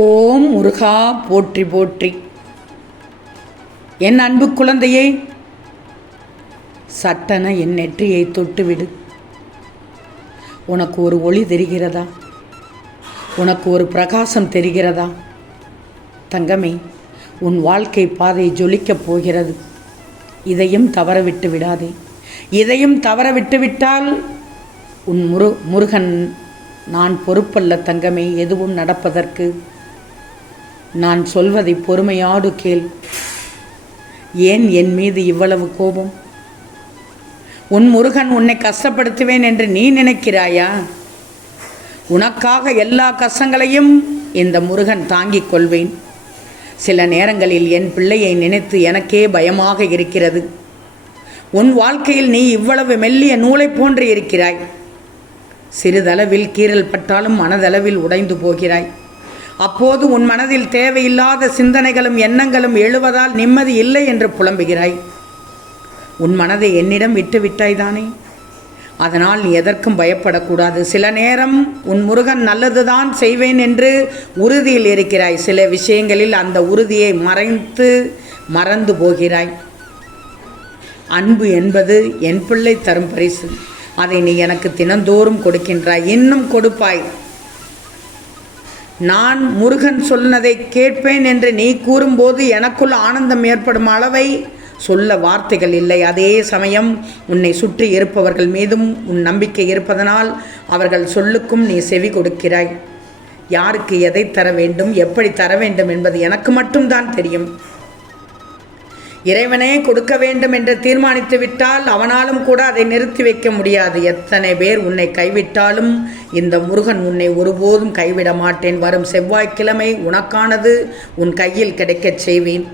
ஓம் முருகா போற்றி போற்றி. என் அன்பு குழந்தையே, சட்டென என் நெற்றியை தொட்டுவிடு. உனக்கு ஒரு ஒளி தெரிகிறதா? உனக்கு ஒரு பிரகாசம் தெரிகிறதா? தங்கமே, உன் வாழ்க்கை பாதை ஜொலிக்கப் போகிறது. இதையும் தவற விட்டு விடாதே. இதையும் தவற விட்டுவிட்டால் உன் முருகன் நான் பொறுப்பல்ல தங்கமே எதுவும் நடப்பதற்கு. நான் சொல்வதை பொறுமையோடு கேள். ஏன் என் மீது இவ்வளவு கோபம்? உன் முருகன் உன்னை கஷ்டப்படுத்துவேன் என்று நீ நினைக்கிறாயா? உனக்காக எல்லா கஷ்டங்களையும் இந்த முருகன் தாங்கிக் கொள்வேன். சில நேரங்களில் என் பிள்ளையை நினைத்து எனக்கே பயமாக இருக்கிறது. உன் வாழ்க்கையில் நீ இவ்வளவு மெல்லிய நூலை போன்று இருக்கிறாய். சிறிதளவில் கீறல் பட்டாலும் மனதளவில் உடைந்து போகிறாய். அப்போது உன் மனதில் தேவையில்லாத சிந்தனைகளும் எண்ணங்களும் எழுவதால் நிம்மதி இல்லை என்று புலம்புகிறாய். உன் மனதை என்னிடம் விட்டு விட்டாய்தானே? அதனால் நீ எதற்கும் பயப்படக்கூடாது. சில நேரம் உன் முருகன் நல்லதுதான் செய்வேன் என்று உறுதியில் இருக்கிறாய். சில விஷயங்களில் அந்த உறுதியை மறந்து போகிறாய். அன்பு என்பது என் பிள்ளை தரும் பரிசு. அதை நீ எனக்கு தினந்தோறும் கொடுக்கின்றாய், இன்னும் கொடுப்பாய். நான் முருகன் சொன்னதை கேட்பேன் என்று நீ கூறும்போது எனக்குள் ஆனந்தம் ஏற்படும் அளவை சொல்ல வார்த்தைகள் இல்லை. அதே சமயம் உன்னை சுற்றி இருப்பவர்கள் மீதும் உன் நம்பிக்கை இருப்பதனால் அவர்கள் சொல்லுக்கும் நீ செவி கொடுக்கிறாய். யாருக்கு எதை தர வேண்டும், எப்படி தர வேண்டும் என்பது எனக்கு மட்டும்தான் தெரியும். இறைவனே கொடுக்க வேண்டும் என்று தீர்மானித்து விட்டால் அவனாலும் கூட அதை நிறுத்தி வைக்க முடியாது. எத்தனை பேர் உன்னை கைவிட்டாலும் இந்த முருகன் உன்னை ஒருபோதும் கைவிட மாட்டேன். வரும் செவ்வாய்க்கிழமை உனக்கானது உன் கையில் கிடைக்கச் செய்வேன்.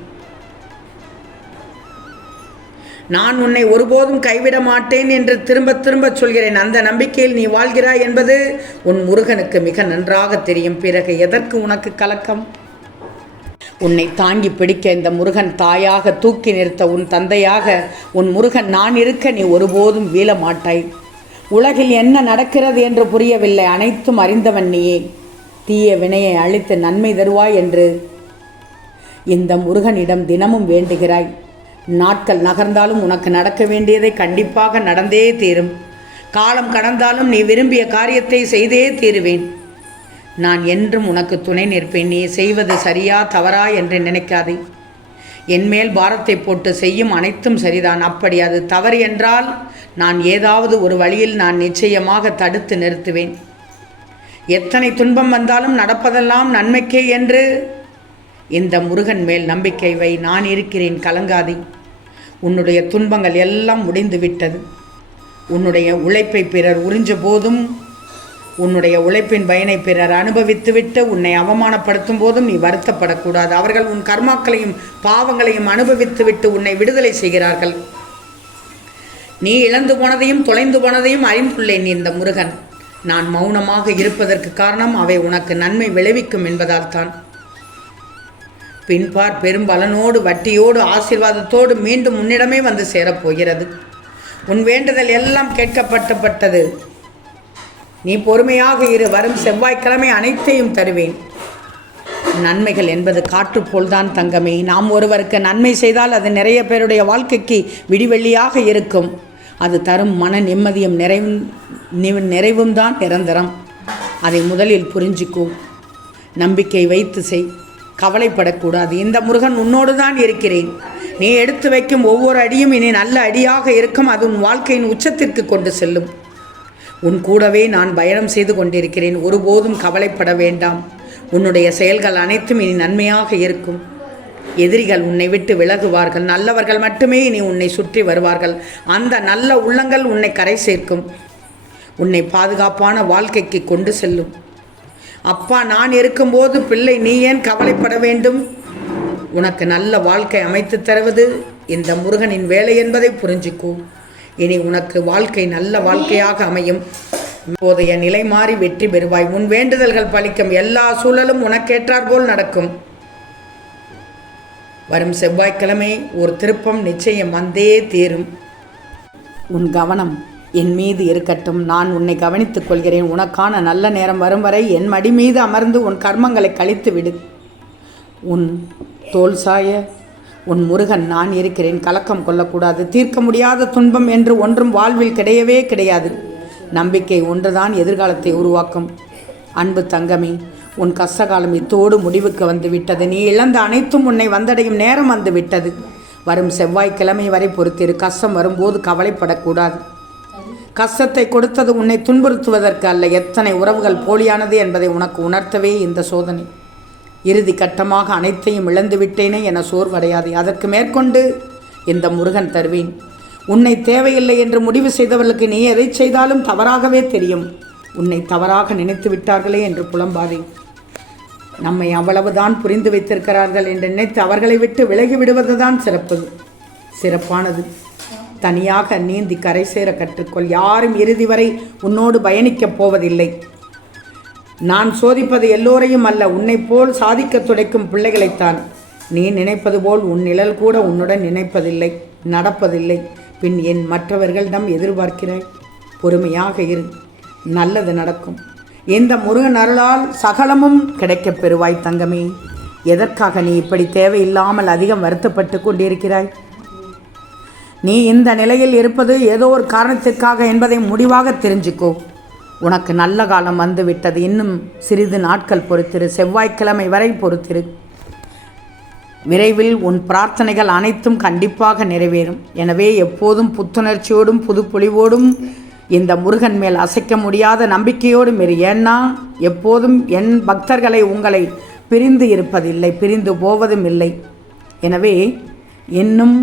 நான் உன்னை ஒருபோதும் கைவிட மாட்டேன் என்று திரும்ப திரும்ப சொல்கிறேன். அந்த நம்பிக்கையில் நீ வாழ்கிறாய் என்பது உன் முருகனுக்கு மிக நன்றாக தெரியும். பிறகு எதற்கு உனக்கு கலக்கம்? உன்னை தாங்கி பிடிக்க இந்த முருகன் தாயாக தூக்கி நிறுத்த உன் தந்தையாக உன் முருகன் நான் இருக்க நீ ஒருபோதும் வீழ மாட்டாய். உலகில் என்ன நடக்கிறது என்று புரியவில்லை. அனைத்தும் அறிந்தவன் நீயே. தீய வினையை அழித்து நன்மை தருவாய் என்று இந்த முருகனிடம் தினமும் வேண்டுகிறாய். நாட்கள் நகர்ந்தாலும் உனக்கு நடக்க வேண்டியதை கண்டிப்பாக நடந்தே தீரும். காலம் கடந்தாலும் நீ விரும்பிய காரியத்தை செய்தே தீருவேன். நான் என்றும் உனக்கு துணை நிற்பேன். நீ செய்வது சரியா தவறா என்று நினைக்காதே. என்மேல் பாரத்தை போட்டு செய்யும் அனைத்தும் சரிதான். அப்படி அது தவறு என்றால் நான் ஏதாவது ஒரு வழியில் நான் நிச்சயமாக தடுத்து நிறுத்துவேன். எத்தனை துன்பம் வந்தாலும் நடப்பதெல்லாம் நன்மைக்கே என்று இந்த முருகன் மேல் நம்பிக்கை வை. நான் இருக்கிறேன், கலங்காதே. உன்னுடைய துன்பங்கள் எல்லாம் முடிந்து விட்டது. உன்னுடைய உழைப்பை பிறர் உறிஞ்ச போதும் உன்னுடைய உழைப்பின் பயனை பிறர் அனுபவித்துவிட்டு உன்னை அவமானப்படுத்தும் போதும் நீ வருத்தப்படக்கூடாது. அவர்கள் உன் கர்மாக்களையும் பாவங்களையும் அனுபவித்துவிட்டு உன்னை விடுதலை செய்கிறார்கள். நீ இழந்து போனதையும் தொலைந்து போனதையும் அறிந்துள்ளேன் இந்த முருகன். நான் மௌனமாக இருப்பதற்கு காரணம் அவை உனக்கு நன்மை விளைவிக்கும் என்பதால் தான். பின்பார் பெரும்பலனோடு வட்டியோடு ஆசீர்வாதத்தோடு மீண்டும் உன்னிடமே வந்து சேரப்போகிறது. உன் வேண்டுதல் எல்லாம் கேட்கப்பட்டது. நீ பொறுமையாக இரு. வரும் செவ்வாய்க்கிழமை அனைத்தையும் தருவேன். நன்மைகள் என்பது காற்று போல்தான் தங்கமே. நாம் ஒருவருக்கு நன்மை செய்தால் அது நிறைய பேருடைய வாழ்க்கைக்கு விடிவெள்ளியாக இருக்கும். அது தரும் மன நிம்மதியும் நிறைவும் தான் நிரந்தரம். அதை முதலில் புரிஞ்சுக்கோ. நம்பிக்கை வைத்து செய். கவலைப்படக்கூடாது. இந்த முருகன் உன்னோடு தான் இருக்கிறேன். நீ எடுத்து வைக்கும் ஒவ்வொரு அடியும் இனி நல்ல அடியாக இருக்கும். அது உன் வாழ்க்கையின் உச்சத்திற்கு கொண்டு செல்லும். உன் கூடவே நான் பயணம் செய்து கொண்டிருக்கிறேன். ஒருபோதும் கவலைப்பட வேண்டாம். உன்னுடைய செயல்கள் அனைத்தும் இனி நன்மையாக இருக்கும். எதிரிகள் உன்னை விட்டு விலகுவார்கள். நல்லவர்கள் மட்டுமே இனி உன்னை சுற்றி வருவார்கள். அந்த நல்ல உள்ளங்கள் உன்னை கரை சேர்க்கும். உன்னை பாதுகாப்பான வாழ்க்கைக்கு கொண்டு செல்லும். அப்பா நான் இருக்கும்போது பிள்ளை நீ ஏன் கவலைப்பட வேண்டும்? உனக்கு நல்ல வாழ்க்கை அமைத்து தருவது இந்த முருகனின் வேலை என்பதை புரிஞ்சுக்கோ. இனி உனக்கு வாழ்க்கை நல்ல வாழ்க்கையாக அமையும். இப்போதைய நிலை மாறி வெற்றி பெறுவாய். உன் வேண்டுதல்கள் பலிக்கும். எல்லா சூழலும் உனக்கேற்றாற்போல் நடக்கும். வரும் செவ்வாய்க்கிழமை ஒரு திருப்பம் நிச்சயம் வந்தே தீரும். உன் கவனம் என் மீது இருக்கட்டும், நான் உன்னை கவனித்துக் கொள்கிறேன். உனக்கான நல்ல நேரம் வரும் வரை என் மடி மீது அமர்ந்து உன் கர்மங்களை கழித்து விடு. உன் தோல் சாய உன் முருகன் நான் இருக்கிறேன். கலக்கம் கொள்ளக்கூடாது. தீர்க்க முடியாத துன்பம் என்று ஒன்றும் வாழ்வில் கிடையவே கிடையாது. நம்பிக்கை ஒன்றுதான் எதிர்காலத்தை உருவாக்கும். அன்பு தங்கமே, உன் கஷ்டகாலம் இத்தோடு முடிவுக்கு வந்து விட்டது. நீ இழந்த அனைத்தும் உன்னை வந்தடையும் நேரம் வந்து விட்டது. வரும் செவ்வாய்க்கிழமை வரை பொறுத்திரு. கஷ்டம் வரும்போது கவலைப்படக்கூடாது. கஷ்டத்தை கொடுத்தது உன்னை துன்புறுத்துவதற்கு அல்ல. எத்தனை உறவுகள் போலியானது என்பதை உனக்கு உணர்த்தவே இந்த சோதனை. இறுதி கட்டமாக அனைத்தையும் இழந்து விட்டேனே என சோர்வடையாதே. அதற்கு மேற்கொண்டு இந்த முருகன் தருவேன். உன்னை தேவையில்லை என்று முடிவு செய்தவர்களுக்கு நீ எதை செய்தாலும் தவறாகவே தெரியும். உன்னை தவறாக நினைத்து விட்டார்களே என்று புலம்பாதே. நம்மை அவ்வளவுதான் புரிந்து வைத்திருக்கிறார்கள் என்று நினைத்து அவர்களை விட்டு விலகி விடுவதுதான் சிறப்பானது. தனியாக நீந்தி கரை சேர கற்றுக்கொள். யாரும் இறுதி வரை உன்னோடு பயணிக்கப் போவதில்லை. நான் சோதிப்பது எல்லோரையும் அல்ல, உன்னை போல் சாதிக்க துடைக்கும் பிள்ளைகளைத்தான். நீ நினைப்பது போல் உன் நிழல் கூட உன்னுடன் நினைப்பதில்லை, நடப்பதில்லை. பின் என் மற்றவர்களிடம் எதிர்பார்க்கிறாய்? பொறுமையாக இரு, நல்லது நடக்கும். இந்த முருகன் அருளால் சகலமும் கிடைக்கப் பெறுவாய் தங்கமே. எதற்காக நீ இப்படி தேவையில்லாமல் அதிகம் வருத்தப்பட்டு கொண்டிருக்கிறாய்? நீ இந்த நிலையில் இருப்பது ஏதோ ஒரு காரணத்திற்காக என்பதை முடிவாக தெரிஞ்சுக்கோ. உனக்கு நல்ல காலம் வந்து விட்டது. இன்னும் சிறிது நாட்கள் பொறுத்திரு. செவ்வாய்க்கிழமை வரை பொறுத்திரு. விரைவில் உன் பிரார்த்தனைகள் அனைத்தும் கண்டிப்பாக நிறைவேறும். எனவே எப்போதும் புத்துணர்ச்சியோடும் புதுப்பொலிவோடும் இந்த முருகன் மேல் அசைக்க முடியாத நம்பிக்கையோடும் இரு. ஏன்னா எப்போதும் என் பக்தர்களை உங்களை பிரிந்து இருப்பதில்லை, பிரிந்து போவதும் இல்லை. எனவே இன்னும்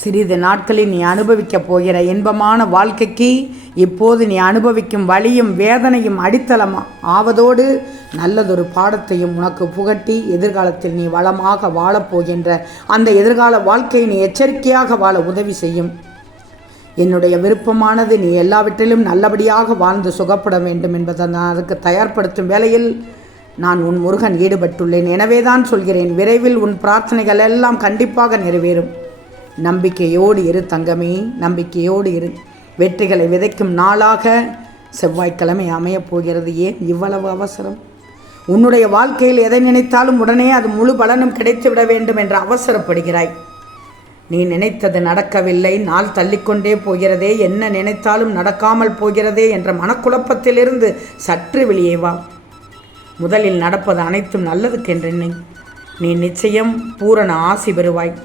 சிறிது நாட்களில் நீ அனுபவிக்கப் போகிற இன்பமான வாழ்க்கைக்கு இப்போது நீ அனுபவிக்கும் வலியும் வேதனையும் அடித்தளம் ஆவதோடு நல்லதொரு பாடத்தையும் உனக்கு புகட்டி எதிர்காலத்தில் நீ வளமாக வாழப்போகின்ற அந்த எதிர்கால வாழ்க்கையை நீ எச்சரிக்கையாக வாழ உதவி செய்யும். என்னுடைய விருப்பமானது நீ எல்லாவற்றிலும் நல்லபடியாக வாழ்ந்து சுகப்பட வேண்டும் என்பதை நான் அதுக்கு தயார்படுத்தும் வேளையில் நான் உன் முருகன் ஈடுபட்டுள்ளேன். எனவே தான் சொல்கிறேன், விரைவில் உன் பிரார்த்தனைகள் எல்லாம் கண்டிப்பாக நிறைவேறும். நம்பிக்கையோடு இரு தங்கமே, நம்பிக்கையோடு இரு. வெற்றிகளை விதைக்கும் நாளாக செவ்வாய்க்கிழமை அமையப் போகிறது. ஏன் இவ்வளவு அவசரம்? உன்னுடைய வாழ்க்கையில் எதை நினைத்தாலும் உடனே அது முழு பலனும் கிடைத்துவிட வேண்டும் என்று அவசரப்படுகிறாய். நீ நினைத்தது நடக்கவில்லை, நாள் தள்ளிக்கொண்டே போகிறதே, என்ன நினைத்தாலும் நடக்காமல் போகிறதே என்ற மனக்குழப்பத்திலிருந்து சற்று வெளியே வா. முதலில் நடப்பது அனைத்தும் நல்லதுக்கென்று நினை. நீ நிச்சயம் பூரண ஆசி பெறுவாய்.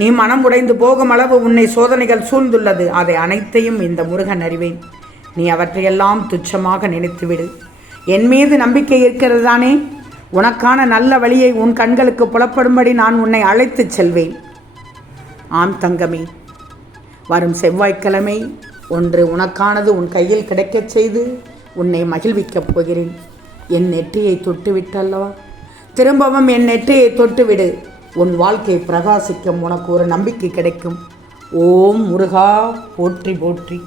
நீ மனம் உடைந்து போகும் அளவு உன்னை சோதனைகள் சூழ்ந்துள்ளது. அதை அனைத்தையும் இந்த முருகன் அறிவேன். நீ அவற்றையெல்லாம் துச்சமாக நினைத்துவிடு. என் மீது நம்பிக்கை இருக்கிறது தானே? உனக்கான நல்ல வழியை உன் கண்களுக்கு புலப்படும்படி நான் உன்னை அழைத்து செல்வேன். ஆம் தங்கமே, வரும் செவ்வாய்க்கிழமை ஒன்று உனக்கானது உன் கையில் கிடைக்கச் செய்து உன்னை மகிழ்விக்கப் போகிறேன். என் நெற்றியை தொட்டுவிட்டல்லவா, திரும்பவும் என் நெற்றியை தொட்டுவிடு. உன் வாழ்க்கை பிரகாசிக்கும். உனக்கு ஒரு நம்பிக்கை கிடைக்கும். ஓம் முருகா போற்றி போற்றி.